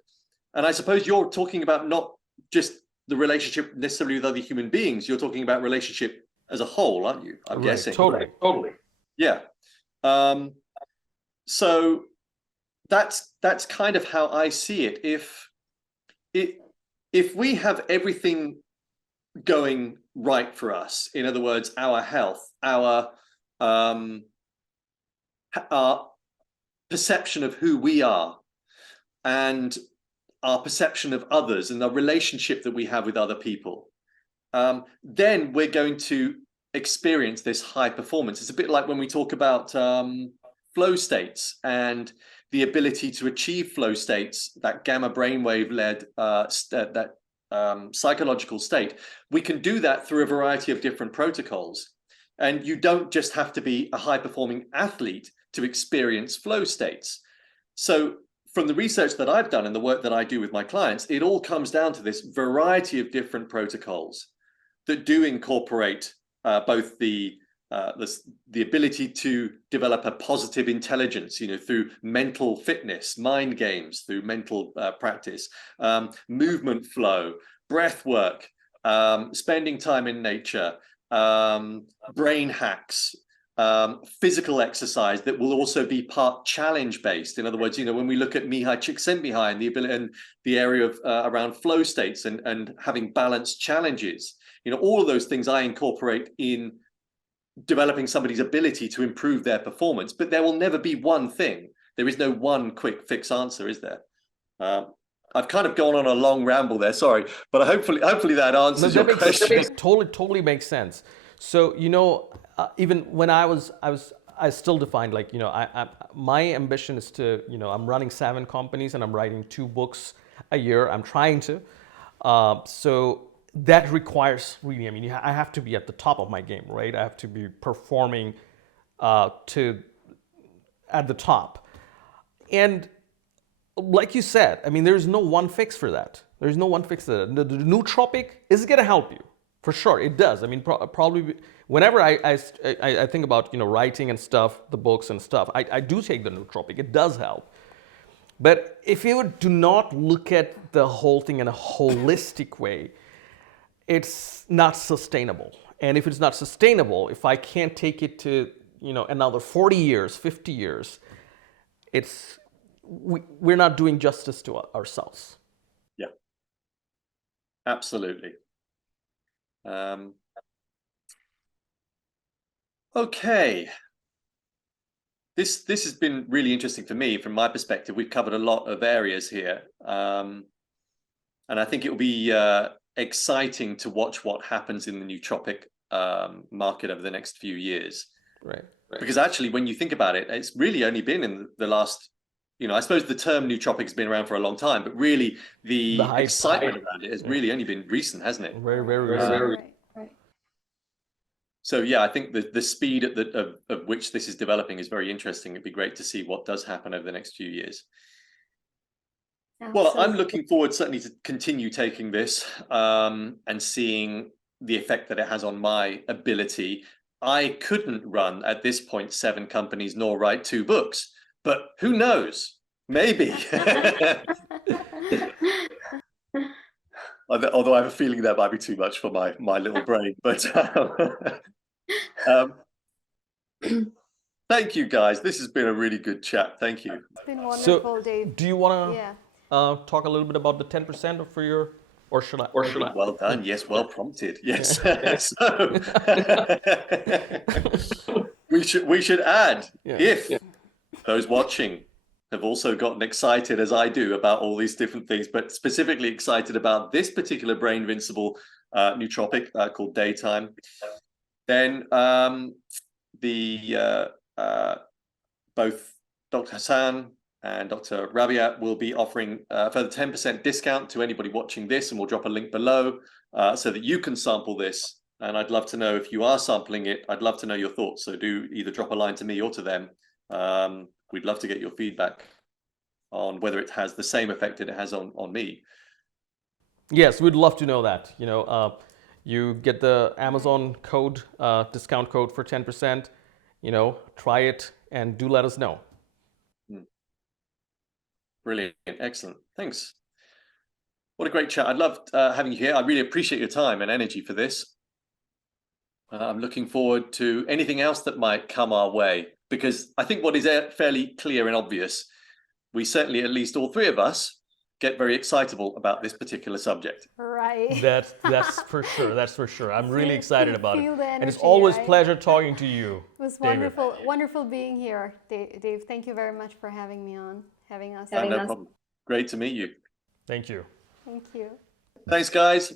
And I suppose you're talking about not just the relationship necessarily with other human beings, you're talking about relationship as a whole, aren't you? I'm guessing. Totally. Yeah. So that's kind of how I see it. If we have everything going right for us, in other words, our health, our perception of who we are, and our perception of others, and the relationship that we have with other people, then we're going to experience this high performance. It's a bit like when we talk about flow states and the ability to achieve flow states, that gamma brainwave led psychological state. We can do that through a variety of different protocols. And you don't just have to be a high performing athlete to experience flow states. So from the research that I've done and the work that I do with my clients, it all comes down to this variety of different protocols that do incorporate both the ability to develop a positive intelligence, through mental fitness, mind games, through mental practice, movement flow, breath work, spending time in nature, brain hacks, physical exercise that will also be part challenge based. In other words, when we look at Mihai Csikszentmihalyi and the ability and the area of around flow states and having balanced challenges, all of those things I incorporate in developing somebody's ability to improve their performance. But there will never be one thing. There is no one quick fix answer, is there? I've kind of gone on a long ramble there, sorry, but hopefully that answers your question. Totally makes sense. So, even when I still defined, like, my ambition is to, I'm running 7 companies and I'm writing 2 books a year. I'm trying to. So that requires really, I have to be at the top of my game, right? I have to be performing at the top. And like you said, there's no one fix for that. There's no one fix for that. The nootropic is going to help you. For sure, it does. Probably whenever I think about, writing and stuff, the books and stuff, I do take the nootropic. It does help. But if you do not look at the whole thing in a holistic way, it's not sustainable. And if it's not sustainable, if I can't take it to, another 40 years, 50 years, we're not doing justice to ourselves. Yeah, absolutely. Okay. This has been really interesting for me from my perspective. We've covered a lot of areas here. And I think it will be exciting to watch what happens in the nootropic market over the next few years. Right. Because actually, when you think about it, it's really only been in the last, I suppose the term nootropic has been around for a long time, but really the excitement around it has really only been recent, hasn't it? Very, very recent. Right. So yeah, I think the speed of which this is developing is very interesting. It'd be great to see what does happen over the next few years. Well, I'm looking forward certainly to continue taking this and seeing the effect that it has on my ability. I couldn't run at this point 7 companies nor write 2 books, but who knows? Maybe. Although I have a feeling that might be too much for my little brain. But thank you, guys. This has been a really good chat. Thank you. It's been wonderful, Dave. Do you want to talk a little bit about the 10% for your, or should I? Well done. Yes, well prompted. Yes. So we should add, if those watching have also gotten excited as I do about all these different things, but specifically excited about this particular Brainvincible nootropic called Daytime, then both Dr. Hasan and Dr. Rabea will be offering a further 10% discount to anybody watching this, and we'll drop a link below so that you can sample this. And I'd love to know, if you are sampling it, I'd love to know your thoughts. So do either drop a line to me or to them. We'd love to get your feedback on whether it has the same effect that it has on me. Yes, we'd love to know that. You get the Amazon code, discount code for 10%, try it and do let us know. Brilliant. Excellent. Thanks. What a great chat. I loved having you here. I really appreciate your time and energy for this. I'm looking forward to anything else that might come our way, because I think what is fairly clear and obvious, we certainly, at least all 3 of us, get very excitable about this particular subject. Right. That's for sure. That's for sure. I'm really excited about it. Feel the energy, and it's always right? pleasure talking to you. It was David. wonderful being here, Dave. Thank you very much for having me on, having us. No problem. Great to meet you. Thank you. Thank you. Thanks, guys.